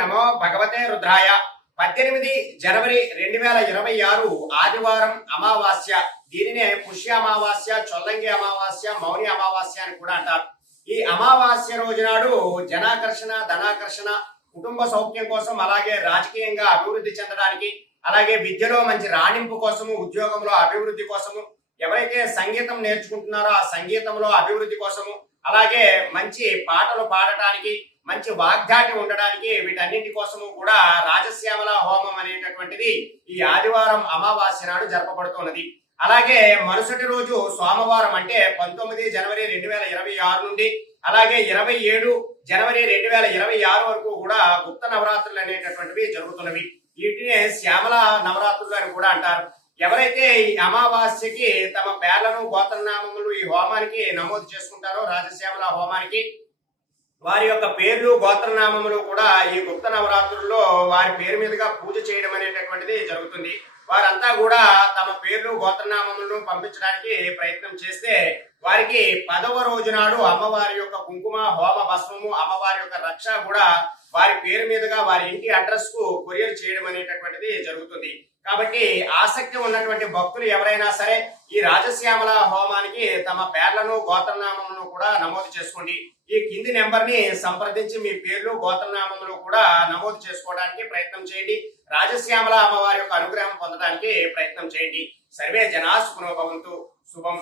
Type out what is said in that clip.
నమో భగవతే రుద్రాయ. పద్దెనిమిది జనవరి రెండు వేల ఇరవై ఆరు ఆదివారం అమావాస్య. దీనినే పుష్య అమావాస్య చొల్లంగి అమావాస్య మౌని అమావాస్య అని కూడా అంటారు. ఈ అమావాస్య రోజు నాడు జనాకర్షణ ధనాకర్షణ కుటుంబ సౌఖ్యం కోసం అలాగే రాజకీయంగా అభివృద్ధి చెందడానికి అలాగే విద్యలో మంచి రాణింపు కోసము ఉద్యోగంలో అభివృద్ధి కోసము ఎవరైతే సంగీతం నేర్చుకుంటున్నారో ఆ సంగీతంలో అభివృద్ధి కోసము అలాగే మంచి పాటలు పాడటానికి మంచి వాగ్దాటి ఉండడానికి వీటన్నింటి కోసము కూడా రాజశ్యామల హోమం అనేటటువంటిది ఈ ఆదివారం అమావాస్య నాడు జరపబడుతున్నది. అలాగే మరుసటి రోజు సోమవారం అంటే పంతొమ్మిది జనవరి రెండు వేల ఇరవై ఆరు నుండి అలాగే ఇరవై ఏడు జనవరి రెండు వేల ఇరవై ఆరు వరకు కూడా గుప్త నవరాత్రులు అనేటటువంటివి జరుగుతున్నవి. వీటినే శ్యామల నవరాత్రులు అని కూడా అంటారు. ఎవరైతే ఈ అమావాస్యకి తమ పేర్లను గోత్రనామములు ఈ హోమానికి నమోదు చేసుకుంటారో రాజశ్యామల హోమానికి వారి యొక్క పేర్లు గోత్రనామములు కూడా ఈ గుప్త నవరాత్రుల్లో వారి పేరు మీదుగా పూజ చేయడం అనేటటువంటిది జరుగుతుంది. వారంతా కూడా తమ పేర్లు గోత్రనామములను పంపించడానికి ప్రయత్నం చేస్తే వారికి పదవ రోజు నాడు అమ్మవారి యొక్క కుంకుమ హోమ భస్మము అమ్మవారి యొక్క రక్ష కూడా వారి పేరు మీదుగా వారి ఇంటి అడ్రస్కు కొరియర్ చేయడం అనేటటువంటిది జరుగుతుంది. కాబట్టి ఆసక్తి ఉన్నటువంటి భక్తులు ఎవరైనా సరే ఈ రాజశ్యామల హోమానికి తమ పేర్లను గోత్రనామములను కూడా నమోదు చేసుకోండి. ఈ కింది నెంబర్ని సంప్రదించి మీ పేర్లు గోత్రనామములు కూడా నమోదు చేసుకోవడానికి ప్రయత్నం చేయండి. రాజశ్యామల అమ్మవారి యొక్క అనుగ్రహం పొందడానికి ప్రయత్నం చేయండి. సర్వే జనా పునోభవంతు శుభం.